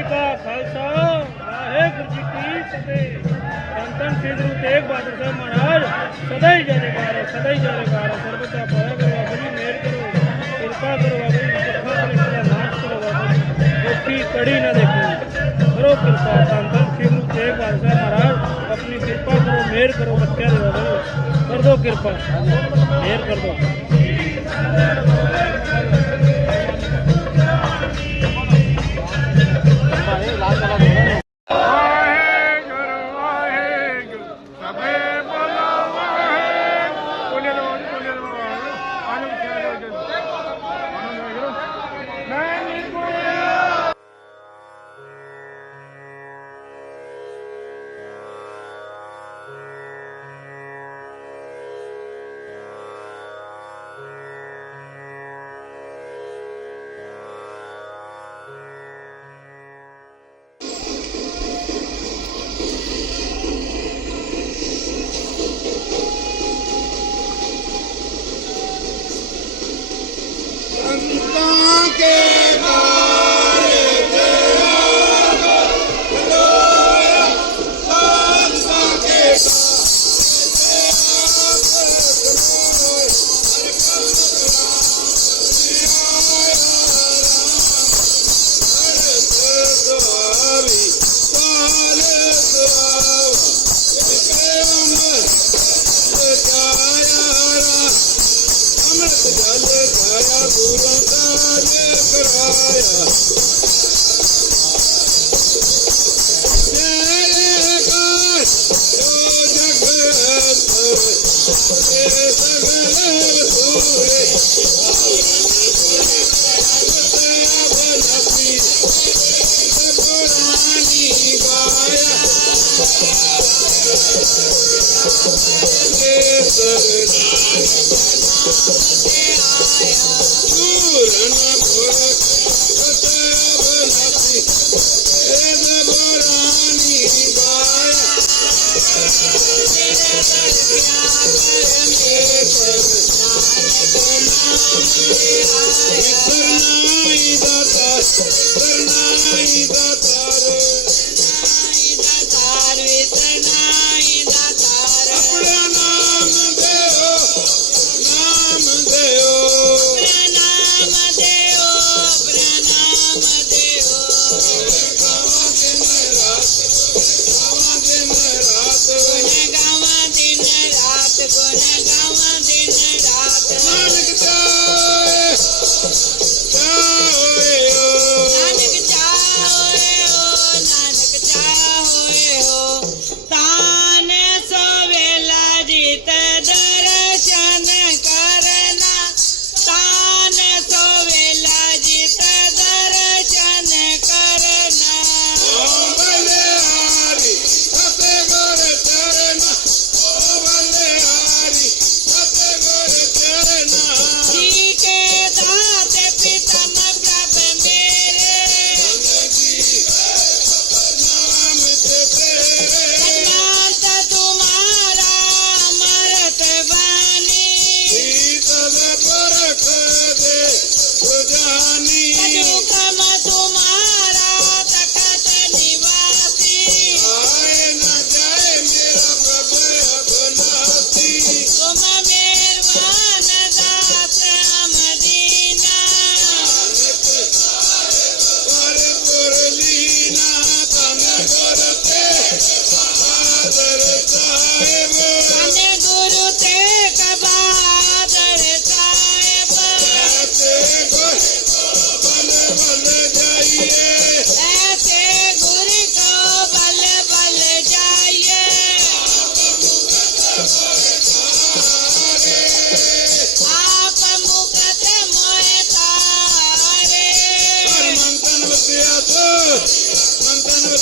जी का खालसा, वाहेगुरु जी की फतेह धन धन गुरु तेग बहादुर साहब महाराज, सदाई जय जयकार, सदाई जय जयकार। सर्वत्र पाया करो अपनी मेहर करो, कृपा करो अपनी सुखा करो, इसका नाश करो अपनी। कड़ी न देखो। करो कृपा। धन धन गुरु तेग बहादुर साहब महाराज, अपनी कृपा करो, मेहर करो, बच्चा देवा करो कर दो कृपा। मेहर कर दो। Santa que.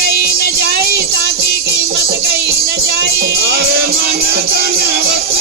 कही न जाई ताकि कीमत कही न जाई। अरे मन तन वक्त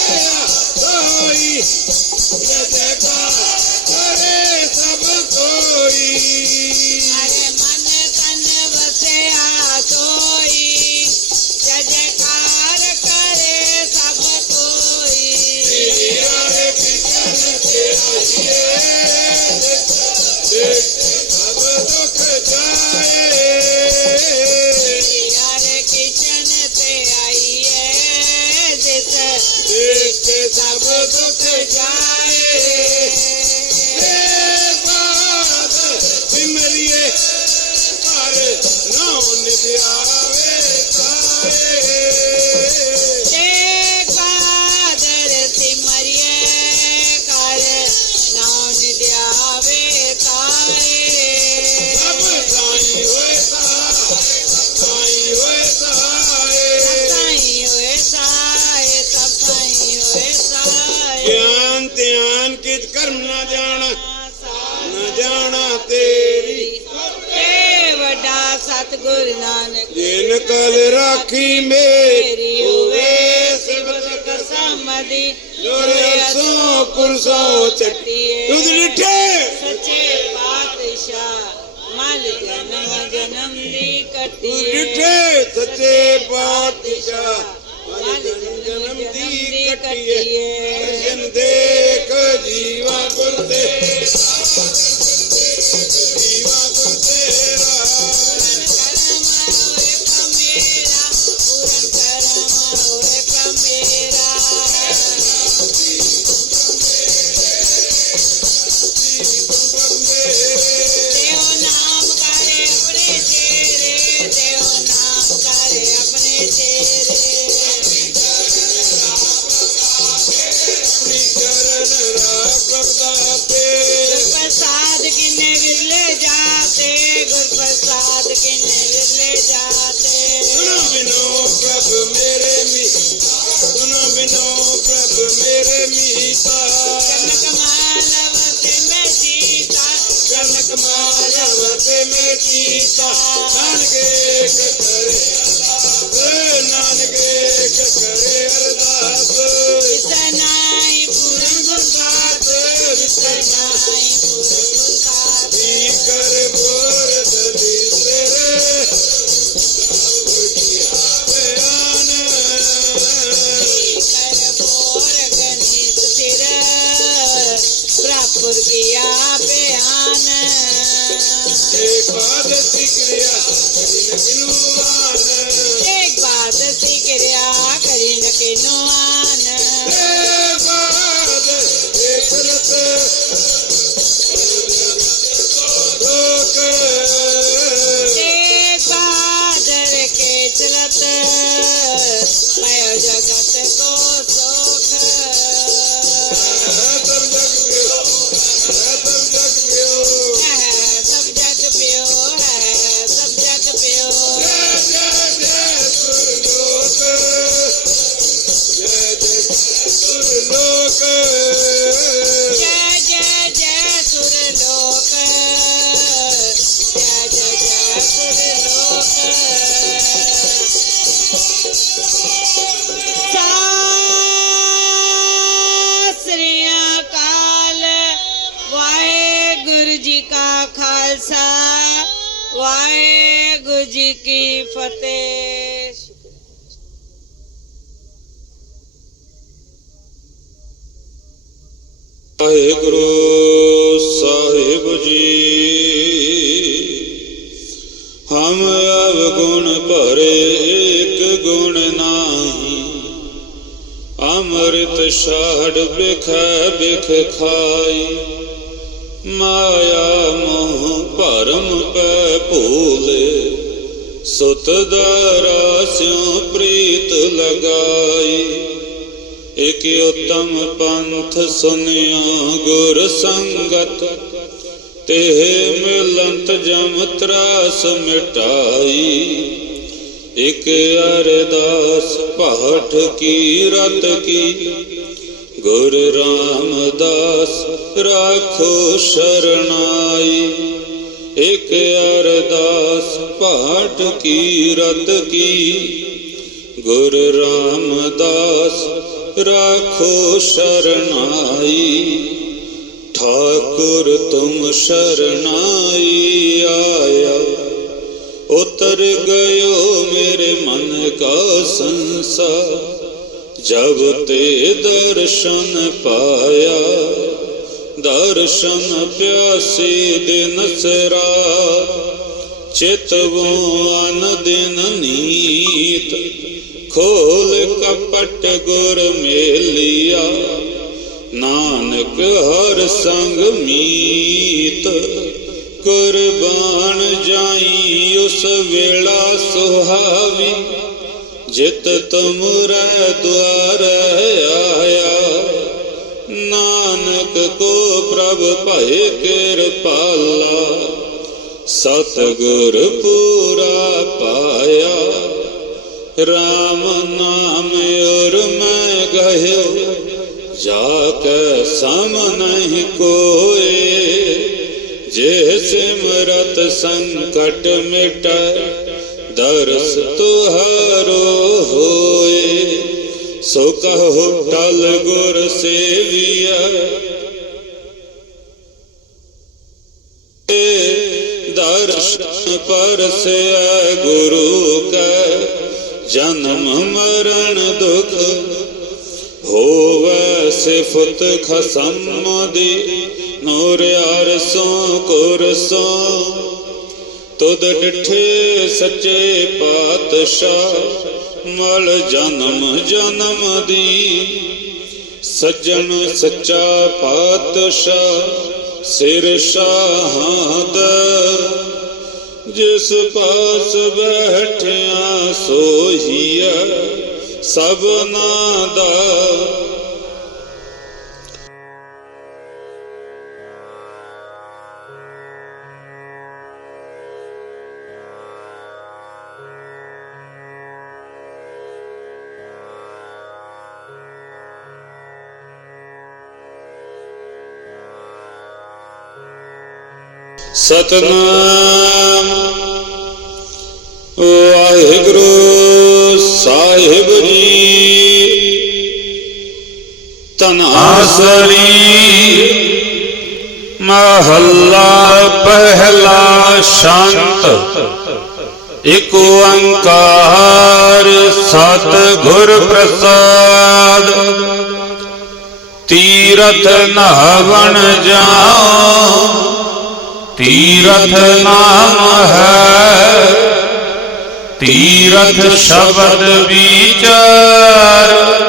कर्म न जाना न जाना तेरी वडा सतगुरु नानक जिन कल राखी मेरी हुए समदी सो कुरसो चट्टी तुझ लिठे सचे पातशाह माल जन्म जन्म दी कटी लिठे सचे पातशाह जन्म दी कटिए जन देख जीवा गुरुदेव। गीता ਕੀ ਫਤਿਹ। ਵਾਹਿਗੁਰੂ ਸਾਹਿਬ ਜੀ, ਹਮ ਅਵਗੁਣ ਭਰੇ ਇੱਕ ਗੁਣ ਨਾਹੀ, ਅੰਮ੍ਰਿਤ ਛਾੜ ਬਿਖ ਬਿਖ ਖਾਈ, ਮਾਇਆ ਮੋਹ ਭਰਮ ਪੈ ਭੂਲ ਸੁਤ ਦਾਰਾ ਸਿਉ ਪ੍ਰੀਤ ਲਗਾਈ। ਇਕ ਉਤਮ ਪੰਥ ਸੁਨਿਆ ਗੁਰ ਸੰਗਤ। ਤੇ ਮਿਲੰਤ ਜਮ ਤਰਾਸ ਮਿਟਾਈ। ਇਕ ਅਰਦਾਸ ਪਾਠ ਕੀ ਰਤ ਕੀ। ਗੁਰ ਰਾਮਦਾਸ ਰਾਖੋ ਸ਼ਰਣਾਈ एक अरदास पाठ की, रत की। गुरु रामदास, राखो शरणाई। ठाकुर तुम शरणाई आया। उतर गयो मेरे मन का संसार जब ते दर्शन पाया ਦਰਸ਼ਨ ਪਿਆਸੇ ਦੇ ਨਸਰਾ, ਚਿਤਵੋ ਅਨ ਦਿਨ ਨੀਤ, ਖੋਲ ਕਪਟ ਗੁਰ ਮੇਲਿਆ, ਨਾਨਕ ਹਰ ਸੰਗ ਮੀਤ, ਕੁਰਬਾਨ ਜਾਈ ਉਸ ਵੇਲਾ ਸੁਹਾਵੀ, ਜਿਤ ਤੁਮ ਰਹਿ ਦੁਆਰ ਆ नानक को प्रभ भय कृपाला सतगुर पूरा पाया। राम नाम और मैं गयो जाक सम नहीं को जे सिमरत संकट मिट दर्श तुहारो होए। सो कहो टल गुर सेविया ਪਰਸੈ ਗੁਰੂ ਕੈ, ਜਨਮ ਮਰਨ ਦੁਖ ਹੋਵੇ ਸਿਫਤ ਖਸਮ ਦੀ, ਨੂਰ ਅਰਸੋਂ ਕੁਰਸੋਂ। ਤੁਧ ਡਿਠੇ ਸੱਚੇ ਪਾਤਸ਼ਾਹ, ਮਲ ਜਨਮ ਜਨਮ ਦੀ। ਸੱਜਣ ਸੱਚਾ ਪਾਤਸ਼ਾਹ, ਸਿਰ ਸ਼ਾਹਦ जिस पास बैठिया सोहिया सबना दा सतना ਤਨਾਸਰੀ ਮਹੱਲਾ ਪਹਿਲਾ ਸ਼ਾਂਤ। ਇਕ ਓੰਕਾਰ ਸਤ ਗੁਰ ਪ੍ਰਸਾਦ। ਤੀਰਥ ਨਹਾਵਣ ਜਾਓ ਤੀਰਥ ਨਾਮ ਹੈ। ਤੀਰਥ ਸ਼ਬਦ ਵਿਚਾਰ।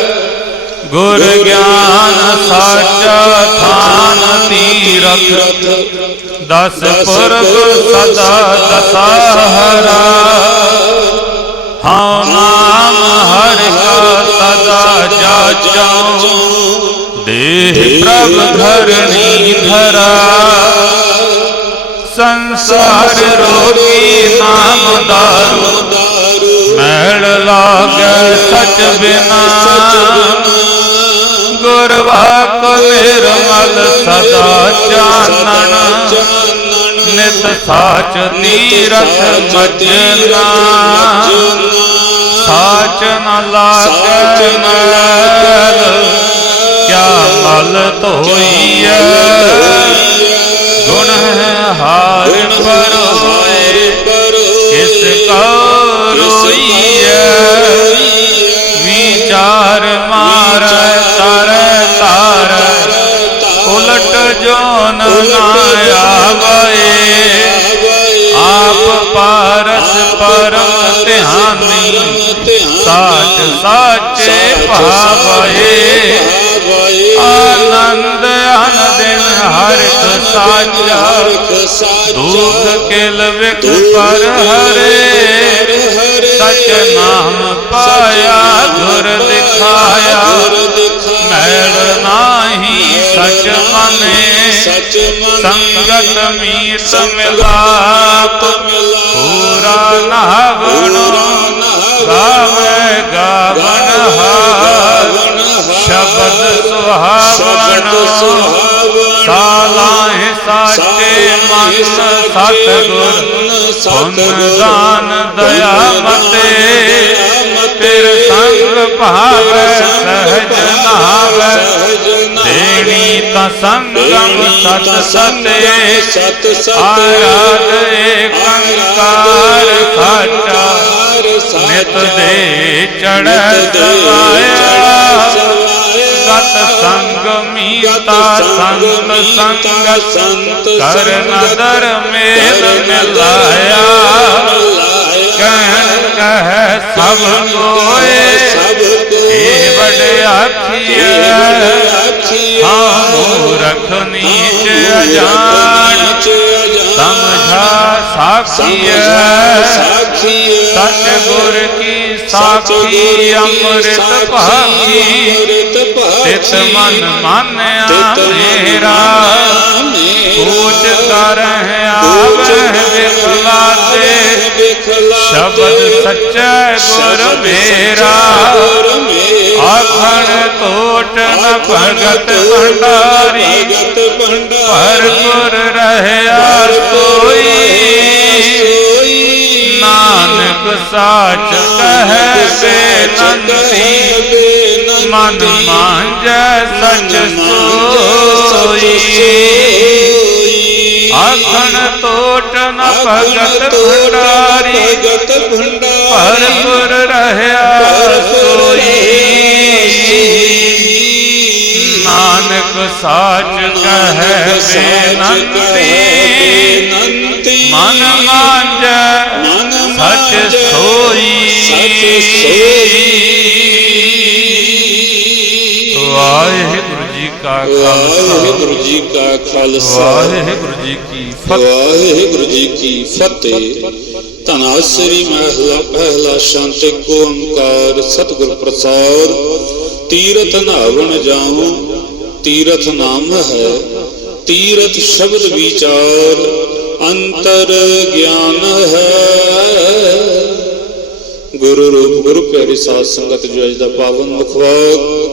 गुर ज्ञान सच थान तीरथ। दस पुरख सदा दशहरा। हाँ नाम हर का सदा जा जाऊँ देह प्रभ धरणी धरा। संसार रोगी नाम दारू। मैल लाग सच बिना। ਗੁਰ ਵਾਕ ਨਿਰਮਲ ਸਦਾ ਚਾਨਣ। ਨਿਤ ਸਾਚ ਤੀਰਥ ਮਜਨਾ ਸਾਚ ਨ ਲਾਗੈ ਮੈਲ, ਕਿਆ ਮਲ ਧੋਈਐ। ਗੁਣ ਹਾਰ ਪਰ ਹੋਏ ਕਿਸ ਕੋ ਰੋਈਐ। बनाया गए आप पारस परम तिहानी साच साचे पावे आनंद हन दिन हर्ष दुख के लविक पर हरे। सच नाम पाया, धुर दिखाया। भैर नाही सच मने सच संगत मीत मिलाप पूरा नहवन गावे गावन हार शब्द सुहावन साचे मन सतगुर पुण्य दान दया मते संगम सत सत सत आराध कंकार दे चढ़ सत संगमीता संग संग संत कर नदर में मिलाया। कह सब गोए सब बड़े अखिया। अखिया। हाँ, लख नीचे अजान। समझा साक्षी सतगुर की साक्षी अमृत तित मन मन मेरा पूज कर बिखला से शब्द सच्चा गुर मेरा। अखण कोट न भगत भंडारी। भरपुर रहे हर कोई। नानक साच कह बेनंदी। मन मांज सच सोई। अखण आखण न भगत भंडारी। भगत भंडारी। भरपुर रहया नानक साच कह बेनंती। मन मांज सच सोई। वाहे गुरु ਕਾ ਖਾਲਸਾ। ਵਾਹਿਗੁਰੂ ਜੀ ਕਾ ਖਾਲਸਾ। ਵਾਹਿਗੁਰੂ ਜੀ ਕੀ ਫਤਿਹ। ਵਾਹਿਗੁਰੂ ਜੀ ਕੀ ਫਤਿਹ। ਧਨਾਸਰੀ ਮਹਿਲਾ ਪਹਿਲਾ ਸ਼ਾਂਤ ਏਕ ਓੰਕਾਰ ਸਤਿਗੁਰ ਪ੍ਰਸਾਦ। ਤੀਰਥ ਨਾਵਣ ਜਾਉ ਤੀਰਥ ਨਾਮ ਹੈ ਤੀਰਥ ਸ਼ਬਦ ਵਿਚਾਰ ਅੰਤਰ ਗਿਆਨ ਹੈ। ਗੁਰੂ ਰੂਪ ਗੁਰੂ ਪਿਆਰੀ ਸਾਧ ਸੰਗਤ ਜੋ ਅੱਜ ਦਾ ਪਾਵਨ ਮੁਖਵਾਕ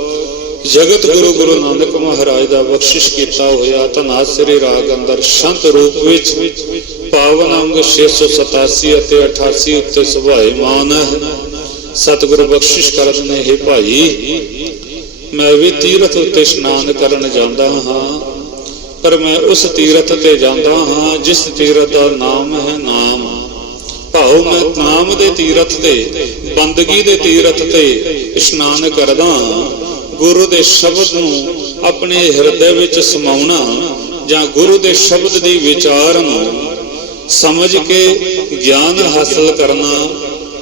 ਜਗਤ ਗੁਰੂ ਗੁਰੂ ਨਾਨਕ ਮਹਾਰਾਜ ਦਾ ਬਖਸ਼ਿਸ਼ ਕੀਤਾ ਹੋਇਆ ਧਨਾਸਰੀ ਰਾਗ ਅੰਦਰ ਸ਼ੰਤ ਰੂਪ ਵਿੱਚ ਪਾਵਨ ਅੰਗ 687 ਅਤੇ 88 ਉੱਤੇ ਸੁਭਾਏਮਾਨ ਹੈ ਬਖਸ਼ਿਸ਼ ਕਰਨ ਨੇ, ਹੈ ਭਾਈ, ਮੈਂ ਵੀ ਤੀਰਥ ਉੱਤੇ ਇਸ਼ਨਾਨ ਕਰਨ ਜਾਂਦਾ ਹਾਂ, ਪਰ ਮੈਂ ਉਸ ਤੀਰਥ ਤੇ ਜਾਂਦਾ ਹਾਂ ਜਿਸ ਤੀਰਥ ਦਾ ਨਾਮ ਹੈ ਨਾਮ। ਭਾਉ ਮੈਂ ਨਾਮ ਦੇ ਤੀਰਥ ਤੇ, ਬੰਦਗੀ ਦੇ ਤੀਰਥ ਤੇ ਇਸ਼ਨਾਨ ਕਰਦਾ ਹਾਂ। ਗੁਰੂ ਦੇ ਸ਼ਬਦ ਨੂੰ ਆਪਣੇ ਹਿਰਦੇ ਵਿੱਚ ਸਮਾਉਣਾ ਜਾਂ ਗੁਰੂ ਦੇ ਸ਼ਬਦ ਦੀ ਵਿਚਾਰ ਨੂੰ ਸਮਝ ਕੇ ਗਿਆਨ ਹਾਸਲ ਕਰਨਾ,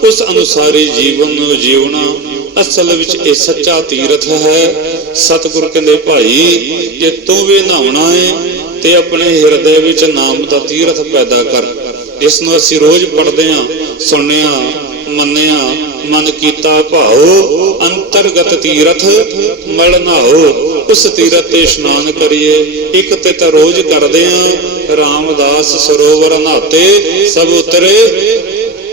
ਉਸ ਅਨੁਸਾਰੀ ਜੀਵਨ ਨੂੰ ਜਿਉਣਾ ਅਸਲ ਵਿੱਚ ਇਹ ਸੱਚਾ ਤੀਰਥ ਹੈ। ਸਤਿਗੁਰ ਕਹਿੰਦੇ, ਭਾਈ, ਜੇ ਤੂੰ ਵੀ ਨਹਾਉਣਾ ਹੈ ਤੇ ਆਪਣੇ ਹਿਰਦੇ ਵਿੱਚ ਨਾਮ ਦਾ ਤੀਰਥ ਪੈਦਾ ਕਰ। ਜਿਸ ਨੂੰ ਅਸੀਂ ਰੋਜ਼ ਪੜਦੇ ਹਾਂ ਸੁਣਦੇ ਹਾਂ ਮੰਨਿਆ, ਮਨ ਕੀਤਾ ਭਾਉ, ਅੰਤਰਗਤ ਤੀਰਥ, ਮਲ ਨਾਓ ਉਸ ਤੀਰਥ ਤੇ ਇਸ਼ਨਾਨ ਕਰੀਏ। ਇੱਕ ਤੇ ਤਾਂ ਰੋਜ਼ ਕਰਦੇ ਆਂ, ਰਾਮਦਾਸ ਸਰੋਵਰ ਨਹਾਤੇ, ਸਭ ਉਤਰੇ।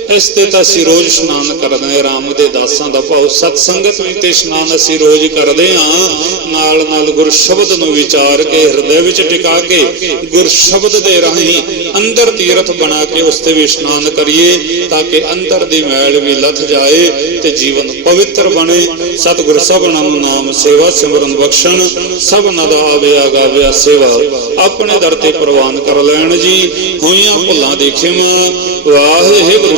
ਇਸ ਤੇ ਤਾਂ ਅਸੀਂ ਰੋਜ਼ ਇਸ਼ਨਾਨ ਕਰਦੇ ਹਾਂ, ਰਾਮ ਦੇ ਦਾਸਾਂ ਦਾ ਭਾਉ। ਸਤ ਸੰਗਤ ਵਿੱਚ ਤੇ ਇਸ਼ਨਾਨ ਅਸੀਂ ਰੋਜ਼ ਕਰਦੇ ਹਾਂ। ਨਾਲ ਨਾਲ ਗੁਰ ਸ਼ਬਦ ਨੂੰ ਵਿਚਾਰ ਕੇ, ਹਿਰਦੇ ਵਿੱਚ ਟਿਕਾ ਕੇ ਗੁਰ ਸ਼ਬਦ ਦੇ ਰਾਹੀਂ ਅੰਦਰ ਤੀਰਥ ਬਣਾ ਕੇ ਉਸ ਤੇ ਵੀ ਇਸ਼ਨਾਨ ਕਰੀਏ, ਤਾਂ ਕਿ ਅੰਦਰ ਦੀ ਮੈਲ ਵੀ ਲੱਥ ਜਾਏ ਤੇ ਜੀਵਨ ਪਵਿੱਤਰ ਬਣੇ। ਸਤਿਗੁਰ ਸਭਨਾਂ ਨੂੰ ਨਾਮ ਸੇਵਾ ਸਿਮਰਨ ਬਖਸ਼ਣ। ਸਭਨਾਂ ਦਾ ਆਵਿਆ ਗਾਵਿਆ ਸੇਵਾ ਆਪਣੇ ਦਰ ਤੇ ਪ੍ਰਵਾਨ ਕਰ ਲੈਣ ਜੀ। ਹੋਈਆਂ ਭੁੱਲਾਂ ਦੇਖੇ ਮਾਂ ਵਾਹਿਗੁਰੂ